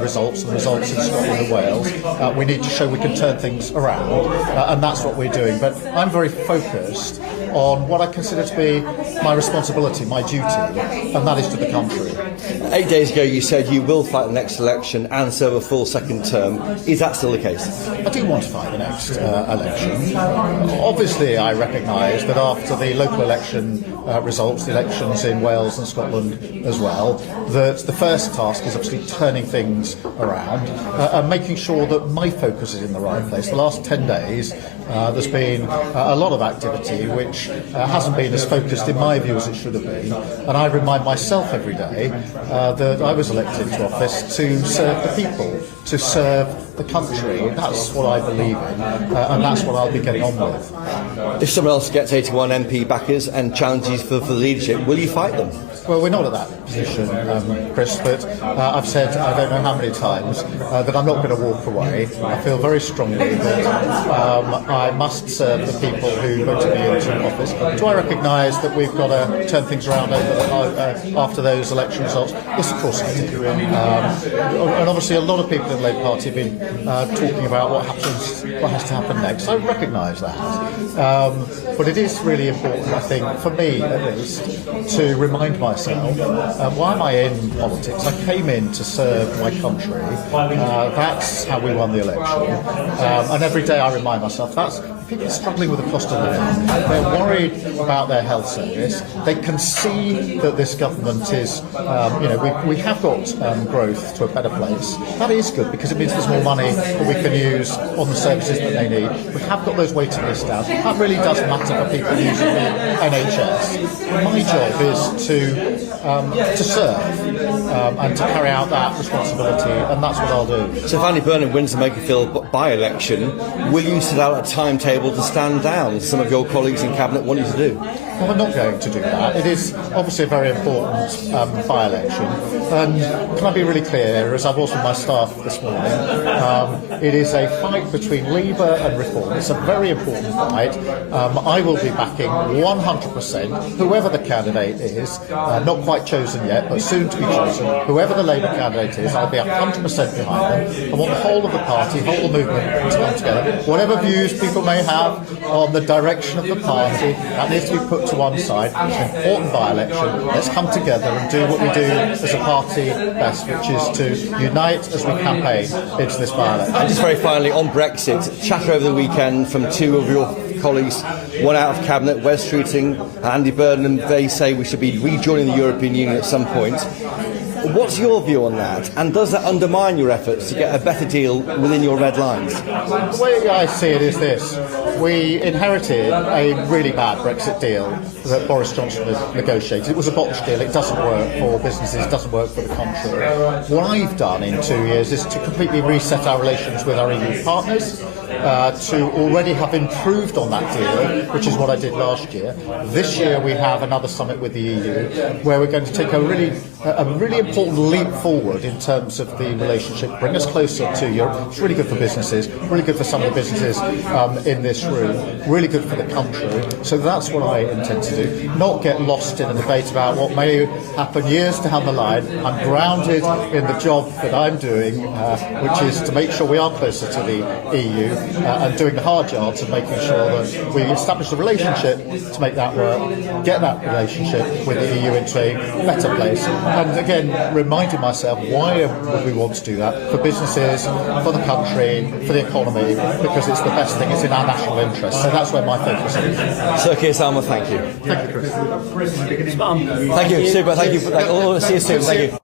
results and results in Scotland and Wales. We need to show we can turn things around, and that's what we're doing. But I'm very focused on what I consider to be my responsibility, my duty, and that is to the country. 8 days ago you said you will fight the next election and serve a full second term. Is that still the case? I do want to fight the next election. Obviously I recognise that after the local election results, the elections in Wales and Scotland as well, that the first task is obviously turning things around and making sure that my focus is in the right place. The last 10 days there's been a lot of activity which hasn't been as focused in my view as it should have been, and I remind myself every day that I was elected to office to serve the people, to serve the country. That's what I believe in, and that's what I'll be getting on with. If someone else gets 81 MP backers and challenges for leadership, will you fight them? Well, we're not at that position, Chris, but I've said I don't know how many times that I'm not going to walk away. I feel very strongly that I must serve the people who voted me into office. Do I recognise that we've got to turn things around after those election results? Yes, of course I do. And obviously a lot of people in the Labour Party have been talking about what has to happen next. I recognise that. But it is really important, I think, for me at least, to remind myself, why am I in politics? I came in to serve my country. That's how we won the election. And every day I remind myself, that's people are struggling with the cost of living. They're worried about their health service. They can see that this government is, we have got growth to a better place. That is good because it means there's more money that we can use on the services that they need. We have got those waiting lists down. That really does matter for people using the NHS. My job is to serve and to carry out that responsibility, and that's what I'll do. So if Andy Burnham wins the Makerfield by-election, will you set out a timetable to stand down some of your colleagues in Cabinet want you to do? Well, we're not going to do that. It is obviously a very important by-election. And can I be really clear, as I was with my staff this morning, it is a fight between Labour and Reform. It's a very important fight. I will be backing 100%, whoever the candidate is, not quite chosen yet, but soon to be chosen, whoever the Labour candidate is, I'll be 100% behind them. I want the whole of the party, the whole of the movement to come together. Whatever views people may have on the direction of the party, that needs to be put to one side. It's an important by-election. Let's come together and do what we do as a party best, which is to unite as we campaign into this by-election. And just very finally, on Brexit, chatter over the weekend from two of your colleagues, one out of Cabinet, Wes Streeting, Andy Burnham, they say we should be rejoining the European Union at some point. What's your view on that, and does that undermine your efforts to get a better deal within your red lines? The way I see it is this. We inherited a really bad Brexit deal that Boris Johnson had negotiated. It was a botched deal. It doesn't work for businesses, doesn't work for the country. What I've done in 2 years is to completely reset our relations with our EU partners, to already have improved on that deal, which is what I did last year. This year we have another summit with the EU where we're going to take a really important leap forward in terms of the relationship, bring us closer to Europe. It's really good for businesses, really good for some of the businesses in this room, really good for the country. So that's what I intend to do, not get lost in a debate about what may happen years down the line. I'm grounded in the job that I'm doing, which is to make sure we are closer to the EU and doing the hard yards of making sure that we establish a relationship to make that work, get that relationship with the EU into a better place. And again, reminding myself, why would we want to do that? For businesses, for the country, for the economy, because it's the best thing, it's in our national interest. So that's where my focus is. Sir Keir Starmer, thank you. Thank you, Chris. Thank you, super, thank you. See you soon, thank you.